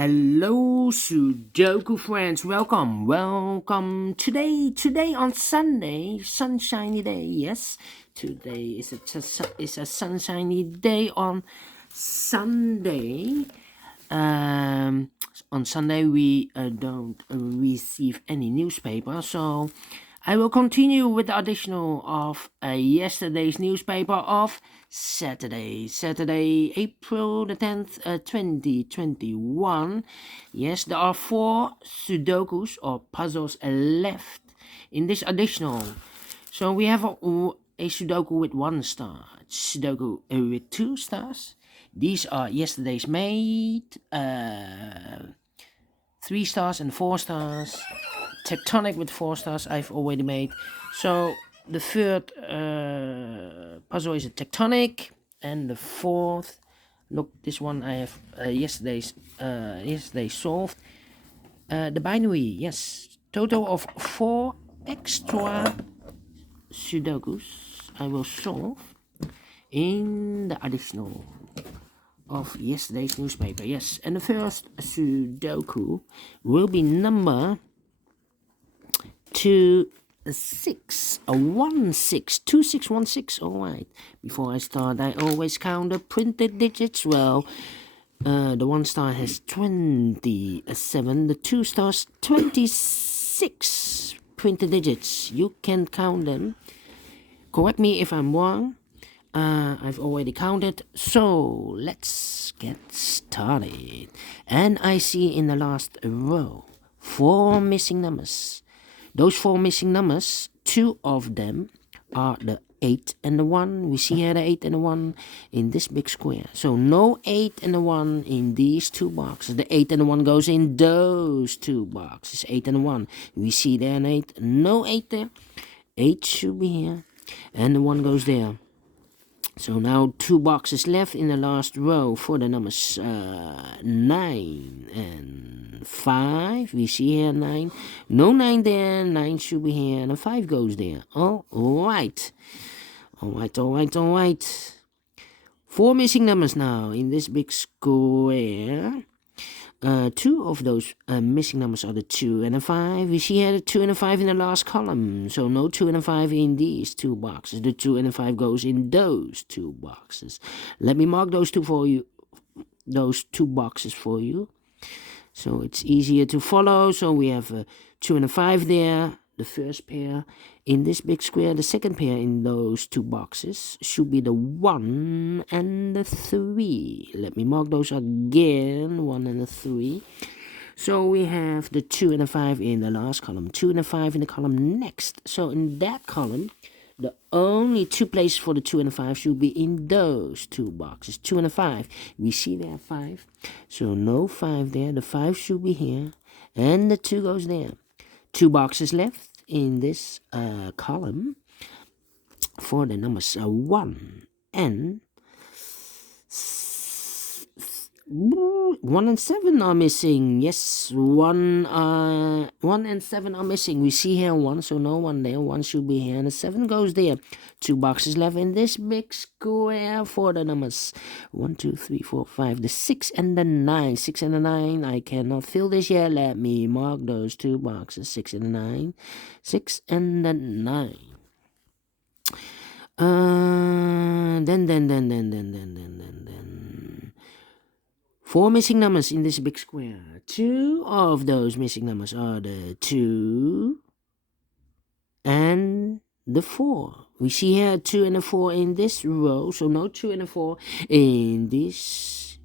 Hello, Sudoku friends. Welcome. Today on Sunday, sunshiny day. Yes, today is a sunshiny day on Sunday. Um, on Sunday we don't receive any newspaper, so I will continue with the additional of yesterday's newspaper of Saturday, April the 10th, 2021. Yes, there are four Sudokus or puzzles left in this additional. So we have a Sudoku with 1 star, Sudoku with 2 stars. These are yesterday's made, 3 stars and 4 stars. Tectonic with 4 stars I've already made. So the third puzzle is a tectonic, and the fourth, look, this one I have yesterday solved. The binary, yes, total of 4 extra Sudokus I will solve in the additional of yesterday's newspaper. Yes, and the first Sudoku will be number 2616. All right, before I start, I always count the printed digits. Well, the 1 star has 27, the 2 stars 26 printed digits. You can count them. Correct me if I'm wrong. I've already counted, so let's get started. And I see in the last row 4 missing numbers. Those 4 missing numbers, 2 of them are the 8 and the 1. We see here the 8 and the 1 in this big square. So no 8 and the 1 in these 2 boxes. The 8 and the 1 goes in those 2 boxes. 8 and the 1. We see there an 8. No 8 there. 8 should be here. And the 1 goes there. So now 2 boxes left in the last row for the numbers 9 and 5. We see here 9. No 9 there. 9 should be here. And a 5 goes there. All right. 4 missing numbers now in this big square. 2 of those missing numbers are the 2 and a 5. We see here the 2 and a 5 in the last column. So no 2 and a 5 in these 2 boxes. The 2 and a 5 goes in those 2 boxes. Let me mark those 2 for you. Those 2 boxes for you. So it's easier to follow. So we have a 2 and a 5 there. The first pair in this big square. The second pair in those 2 boxes should be the 1 and the 3. Let me mark those again. 1 and the 3. So we have the 2 and the 5 in the last column. 2 and the 5 in the column next. So in that column, the only 2 places for the 2 and the 5 should be in those 2 boxes. 2 and a 5. We see there 5. So no 5 there. The 5 should be here. And the 2 goes there. 2 boxes left in this column for the numbers 1 and 7 are missing. Yes, 1 and 7 are missing. We see here 1, so no 1 there. 1 should be here, and the 7 goes there. 2 boxes left in this big square for the numbers 1, 2, 3, 4, 5, the 6 and the 9. 6 and the 9. I cannot fill this yet. Let me mark those 2 boxes. 6 and the 9. 6 and the 9. Then 4 missing numbers in this big square. 2 of those missing numbers are the 2 and the 4. We see here 2 and a 4 in this row. So no 2 and a 4 in these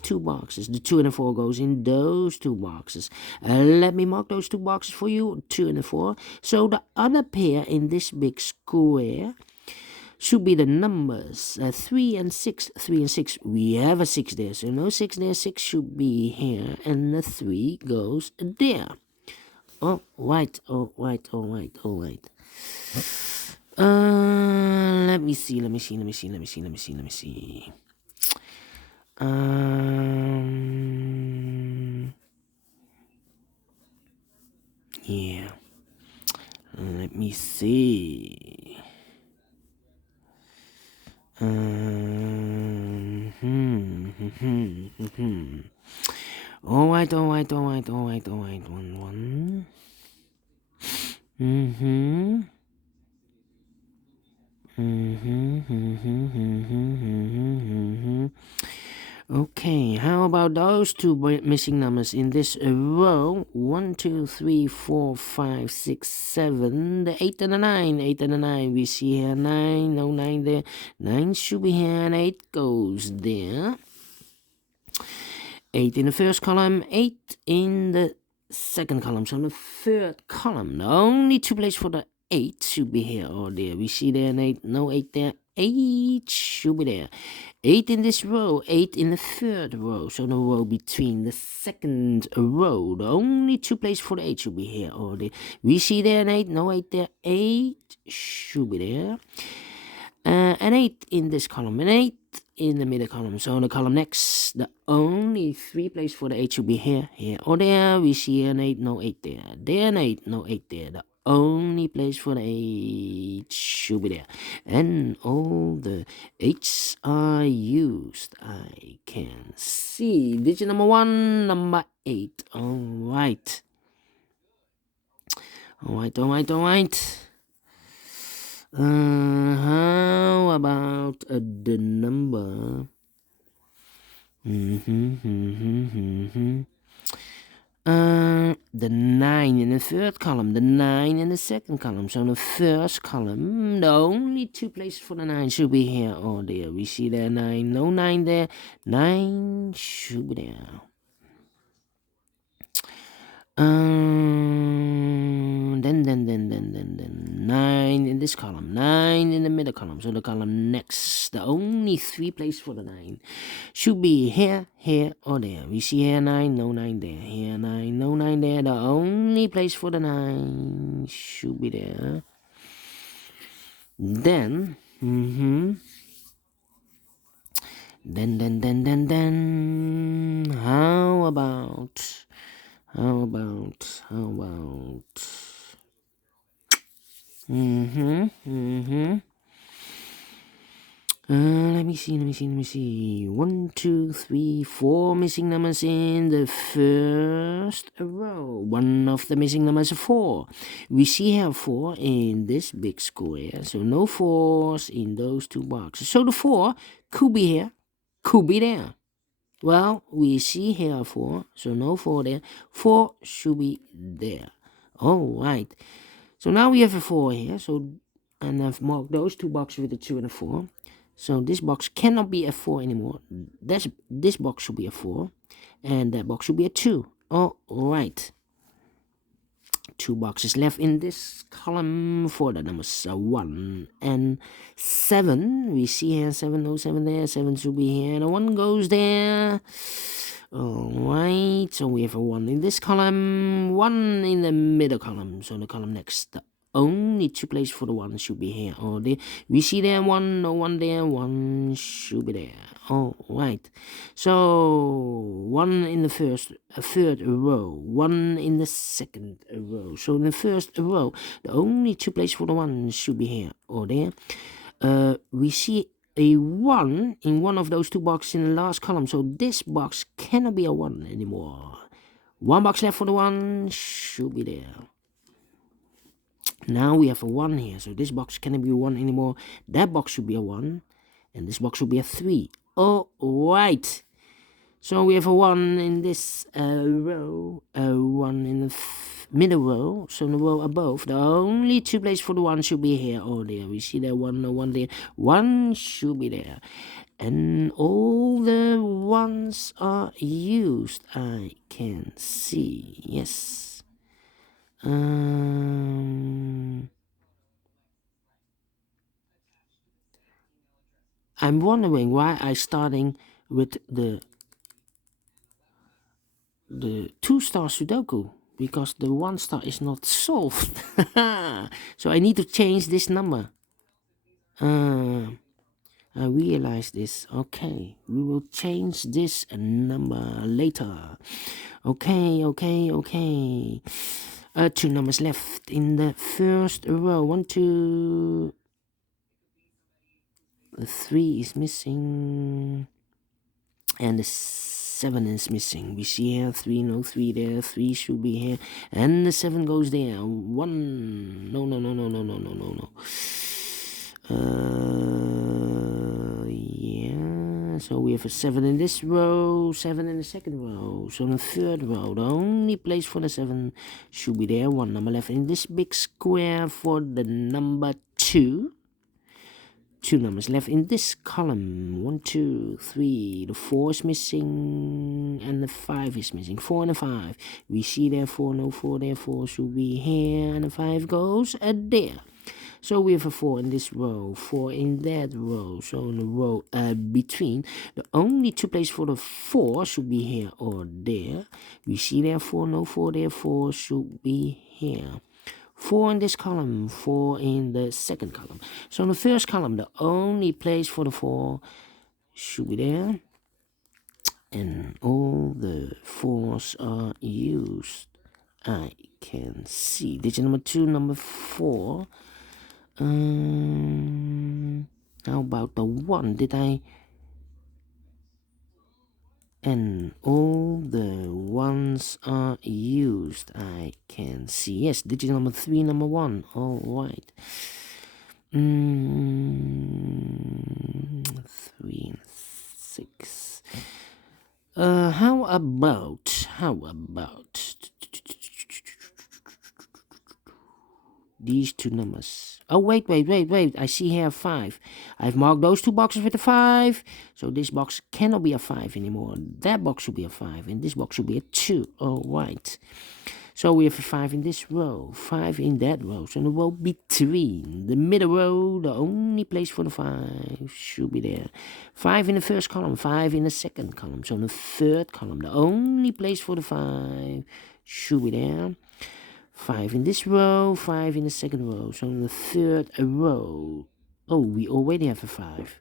2 boxes. The 2 and a 4 goes in those 2 boxes. Let me mark those 2 boxes for you. 2 and a 4. So the other pair in this big square should be the numbers 3 and 6. 3 and 6. We have a 6 there. So no 6 there. 6 should be here. And the 3 goes there. All right. Let me see. Yeah. Let me see. Alright. 1. Mm-hmm. Okay, how about those two missing numbers in this row? 1, 2, 3, 4, 5, 6, 7. The 8 and the 9. 8 and the 9. We see here 9. No 9 there. 9 should be here and 8 goes there. 8 in the first column. 8 in the second column. So the third column. The only two places for the 8 should be here or there. We see there an 8. No 8 there. 8 should be there. 8 in this row, 8 in the third row. So the row between the second row. The only two places for the 8 should be here or there. We see there an 8. No 8 there. 8 should be there. An 8 in this column. An 8 in the middle column. So in the column next, the only three places for the 8 should be here, here or there. We see an 8. No 8 there. There an 8. No 8 there. The only place for the 8 should be there. And all the 8s are used. I can see. Digit number 1, number 8. Alright. How about the number? The 9 in the third column, the 9 in the second column. So in the first column, the only two places for the 9 should be here or there. We see there 9, no 9 there. 9 should be there. Then 9 in this column, 9 in the middle column. So the column next, the only three places for the 9 should be here, here, or there. We see here 9, no 9 there. Here 9, no 9 there. The only place for the 9 should be there. Then, then, how about? Let me see. 1, 2, 3, 4 missing numbers in the first row. One of the missing numbers is 4. We see here 4 in this big square. So no 4s in those two boxes. So the 4 could be here, could be there. Well, we see here 4, so no 4 there. 4 should be there. All right. So now we have a 4 here. So, and I've marked those two boxes with a 2 and a 4. So this box cannot be a 4 anymore. This box should be a 4, and that box should be a 2. All right. 2 boxes left in this column for the numbers 1 and 7. We see here 7, no 7 there. 7 should be here, and a 1 goes there. Alright, so we have a 1 in this column, 1 in the middle column. So the column next, the only two places for the 1 should be here or there. We see there 1, no 1 there. 1 should be there. Alright, so 1 in the third row, 1 in the second row. So in the first row, the only two places for the 1 should be here or there. We see a 1 in one of those two boxes in the last column. So this box cannot be a 1 anymore. 1 box left for the 1 should be there. Now we have a 1 here. So this box cannot be a 1 anymore. That box should be a 1. And this box should be a 3. Alright. So we have a 1 in this row. A 1 in the middle row. So in the row above. The only two places for the 1 should be here or there. We see there 1, no 1 there. 1 should be there. And all the 1s are used. I can see. Yes. I'm wondering why I'm starting with the Two Stars Sudoku, because the 1 star is not solved. So I need to change this number. I realize this. Okay, we will change this number later. Okay. 2 numbers left in the first row. 1, 2. The 3 is missing, and the 7 is missing. We see here 3, no 3 there, 3 should be here, and the 7 goes there. 1, no. Yeah, so we have a 7 in this row, 7 in the second row. So in the third row, the only place for the 7 should be there. 1 number left in this big square for the number 2. 2 numbers left in this column. 1, 2, 3. The 4 is missing and the 5 is missing. 4 and a 5. We see there 4, no 4 there. 4 should be here and the 5 goes there. So we have a 4 in this row, 4 in that row. So in the row between, the only 2 places for the 4 should be here or there. We see there 4, no 4 there. 4 should be here. 4 in this column, 4 in the second column. So in the first column, the only place for the 4 should be there. And all the 4s are used. I can see. Digit number 2, number 4. How about the 1? Did I? And all the 1s are used. I can see. Yes, digit number 3, number 1. All right. 3 and 6. How about these 2 numbers? Oh, wait. I see here 5. I've marked those 2 boxes with a 5. So this box cannot be a 5 anymore. That box should be a 5. And this box should be a 2. All right. So we have a 5 in this row. 5 in that row. So in the row between. The middle row, the only place for the 5 should be there. 5 in the first column. 5 in the second column. So in the third column, the only place for the 5 should be there. 5 in this row, 5 in the second row. So in the third row, oh, we already have a 5.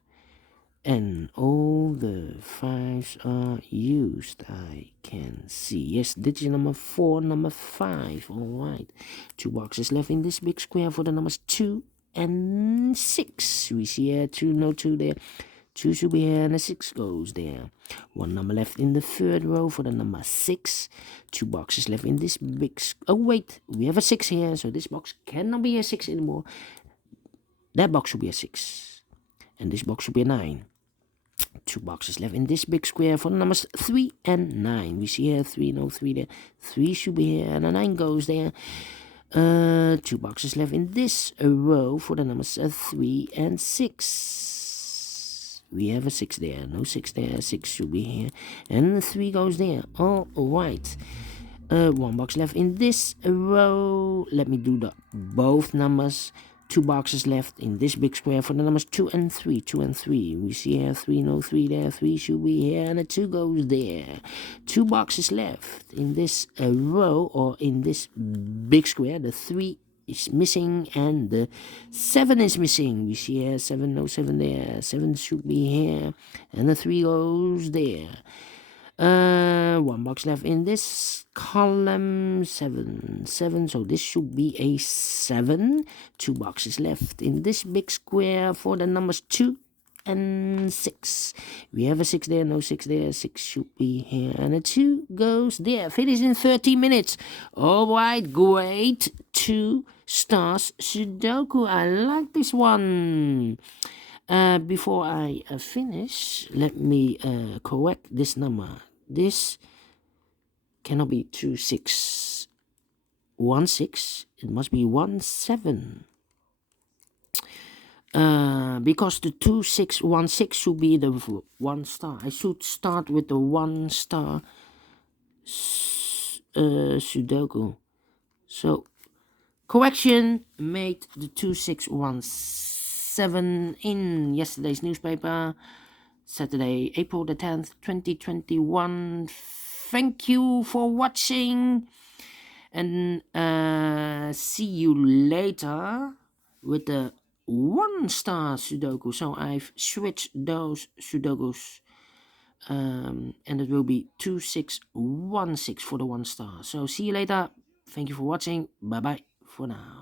And all the 5s are used. I can see. Yes, digit number 4, number 5. All right. 2 boxes left in this big square for the numbers 2 and 6. We see here 2, no 2 there. 2 should be here and a 6 goes there. 1 number left in the third row for the number 6. 2 boxes left in this big... Oh, wait. We have a 6 here, so this box cannot be a 6 anymore. That box should be a 6. And this box should be a 9. 2 boxes left in this big square for the numbers 3 and 9. We see here 3, no 3 there. 3 should be here and a 9 goes there. 2 boxes left in this row for the numbers 3 and 6. We have a 6 there, no 6 there, 6 should be here, and 3 goes there. All right. 1 box left in this row. Let me do the both numbers. 2 boxes left in this big square for the numbers 2 and 3. 2 and 3. We see here 3, no 3 there. 3 should be here, and a 2 goes there. 2 boxes left in this row or in this big square. The 3 is missing and the 7 is missing. We see here 7, no 7 there. 7 should be here, and the 3 goes there. 1 box left in this column, 7, so this should be a 7. 2 boxes left in this big square for the numbers 2 and 6. We have a 6 there, no 6 there. 6 should be here, and a 2 goes there. Finish in 30 minutes. All right, great. 2 Stars Sudoku. I like this one. Before I finish, let me correct this number. This cannot be 2616. It must be 17. Because the 2616 should be the 1 star. I should start with the 1 star Sudoku. So correction made. The 2617 in yesterday's newspaper, Saturday, April the 10th, 2021. Thank you for watching, and see you later with the 1 star Sudoku. So I've switched those Sudokus, and it will be 2616 for the 1 star. So see you later. Thank you for watching. Bye bye for now.